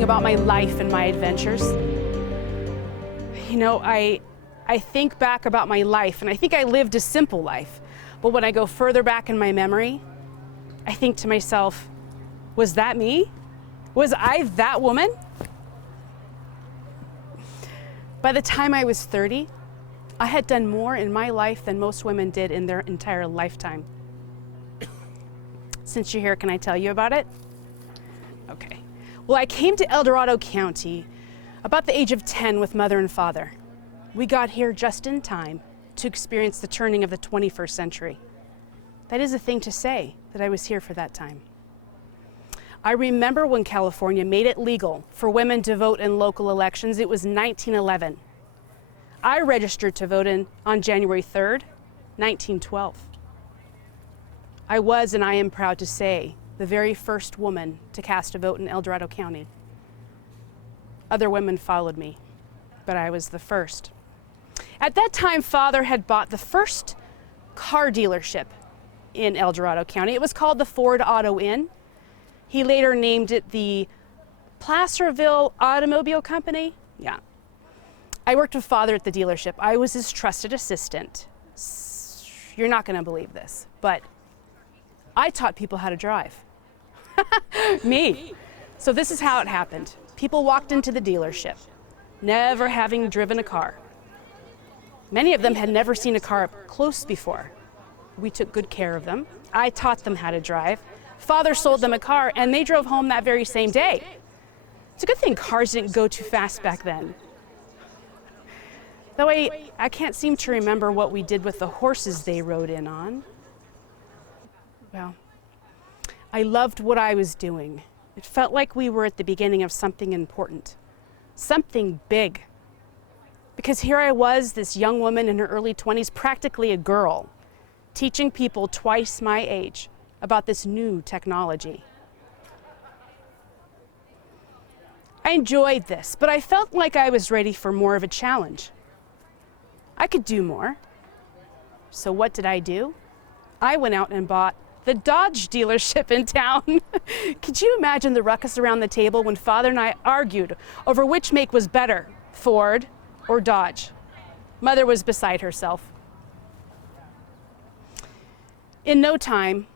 thinking about my life and my adventures. You know, I think back about my life, and I think I lived a simple life. But when I go further back in my memory, I think to myself, was that me? Was I that woman? By the time I was 30, I had done more in my life than most women did in their entire lifetime. Since you're here, can I tell you about it? Okay. Well, I came to El Dorado County about the age of 10 with mother and father. We got here just in time to experience the turning of the 21st century. That is a thing to say, that I was here for that time. I remember when California made it legal for women to vote in local elections. It was 1911. I registered to vote on January 3rd, 1912. I was, and I am proud to say, the very first woman to cast a vote in El Dorado County. Other women followed me, but I was the first. At that time, Father had bought the first car dealership in El Dorado County. It was called the Ford Auto Inn. He later named it the Placerville Automobile Company. Yeah. I worked with Father at the dealership. I was his trusted assistant. You're not going to believe this, but I taught people how to drive. Me. So this is how it happened. People walked into the dealership, never having driven a car. Many of them had never seen a car up close before. We took good care of them. I taught them how to drive. Father sold them a car, and they drove home that very same day. It's a good thing cars didn't go too fast back then. Though I can't seem to remember what we did with the horses they rode in on. Well, I loved what I was doing. It felt like we were at the beginning of something important, something big. Because here I was, this young woman in her early 20s, practically a girl, teaching people twice my age about this new technology. I enjoyed this, but I felt like I was ready for more of a challenge. I could do more. So what did I do? I went out and bought the Dodge dealership in town. Could you imagine the ruckus around the table when Father and I argued over which make was better, Ford or Dodge? Mother was beside herself. In no time,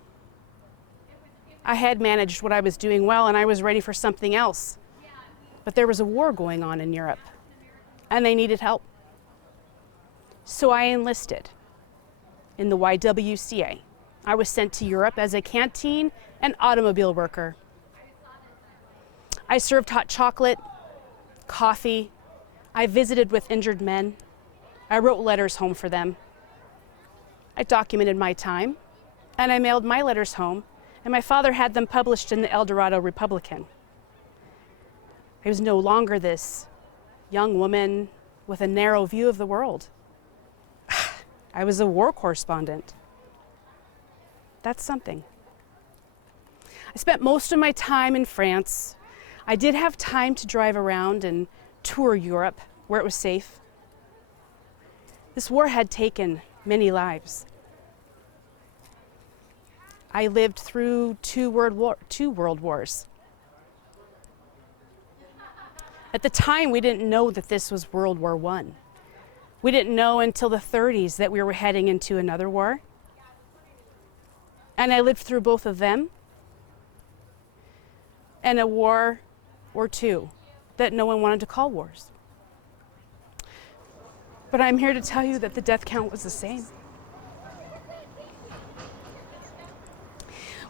I had managed what I was doing well, and I was ready for something else. But there was a war going on in Europe, and they needed help. So I enlisted in the YWCA. I was sent to Europe as a canteen and automobile worker. I served hot chocolate, coffee. I visited with injured men. I wrote letters home for them. I documented my time, and I mailed my letters home, and my father had them published in the El Dorado Republican. I was no longer this young woman with a narrow view of the world. I was a war correspondent. That's something. I spent most of my time in France. I did have time to drive around and tour Europe where it was safe. This war had taken many lives. I lived through two world wars. At the time, we didn't know that this was World War I. We didn't know until the 30s that we were heading into another war. And I lived through both of them, and a war or two that no one wanted to call wars. But I'm here to tell you that the death count was the same.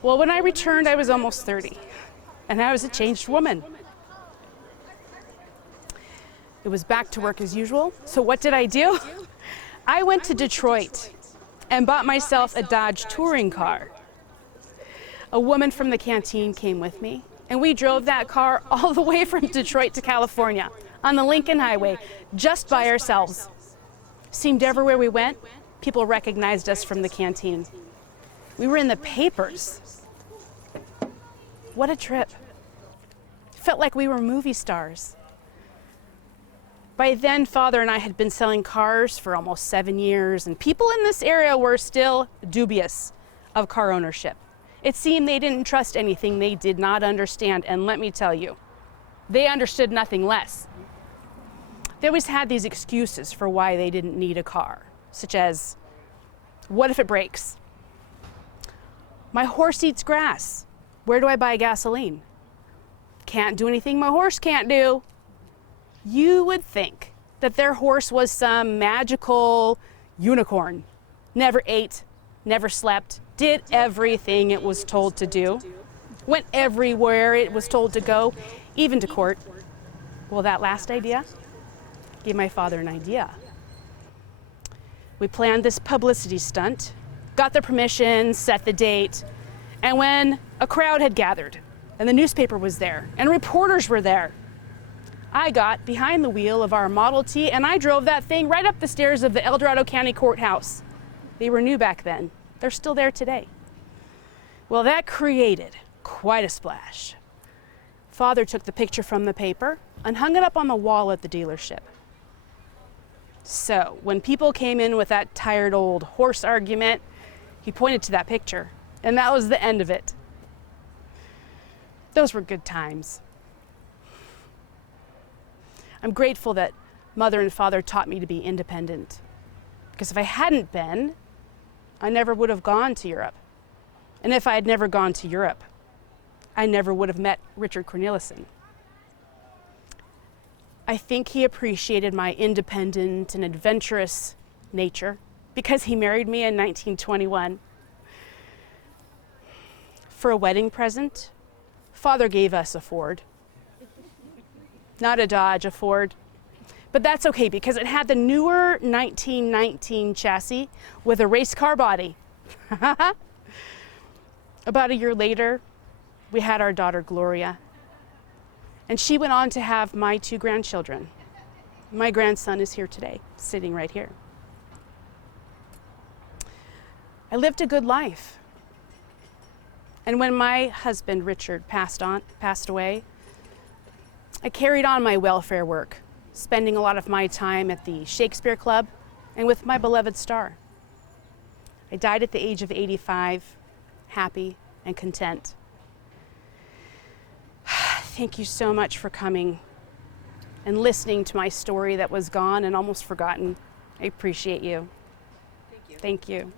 Well, when I returned, I was almost 30, and I was a changed woman. It was back to work as usual. So what did I do? I went to Detroit and bought myself a Dodge touring car. A woman from the canteen came with me, and we drove that car all the way from Detroit to California on the Lincoln Highway, just by ourselves. Seemed everywhere we went, people recognized us from the canteen. We were in the papers. What a trip. Felt like we were movie stars. By then, Father and I had been selling cars for almost 7 years, and people in this area were still dubious of car ownership. It seemed they didn't trust anything they did not understand, and let me tell you, They understood nothing less. They always had these excuses for why they didn't need a car, such as, what if it breaks? My horse eats grass. Where do I buy gasoline? Can't do anything my horse can't do. You would think that their horse was some magical unicorn. Never ate, never slept, did everything it was told to do, went everywhere it was told to go, even to court. Well, that last idea gave my father an idea. We planned this publicity stunt, got the permission, set the date, and when a crowd had gathered, and the newspaper was there, and reporters were there, I got behind the wheel of our Model T and I drove that thing right up the stairs of the El Dorado County Courthouse. They were new back then. They're still there today. Well, that created quite a splash. Father took the picture from the paper and hung it up on the wall at the dealership. So when people came in with that tired old horse argument, he pointed to that picture, and that was the end of it. Those were good times. I'm grateful that Mother and Father taught me to be independent, because if I hadn't been, I never would have gone to Europe. And if I had never gone to Europe, I never would have met Gertrude Cornelison. I think he appreciated my independent and adventurous nature because he married me in 1921. For a wedding present, Father gave us a Ford. Not a Dodge, a Ford. But that's okay because it had the newer 1919 chassis with a race car body. About a year later, we had our daughter Gloria. And she went on to have my 2 grandchildren. My grandson is here today, sitting right here. I lived a good life. And when my husband, Richard, passed away, I carried on my welfare work, spending a lot of my time at the Shakespeare Club and with my beloved star. I died at the age of 85, happy and content. Thank you so much for coming and listening to my story that was gone and almost forgotten. I appreciate you. Thank you. Thank you.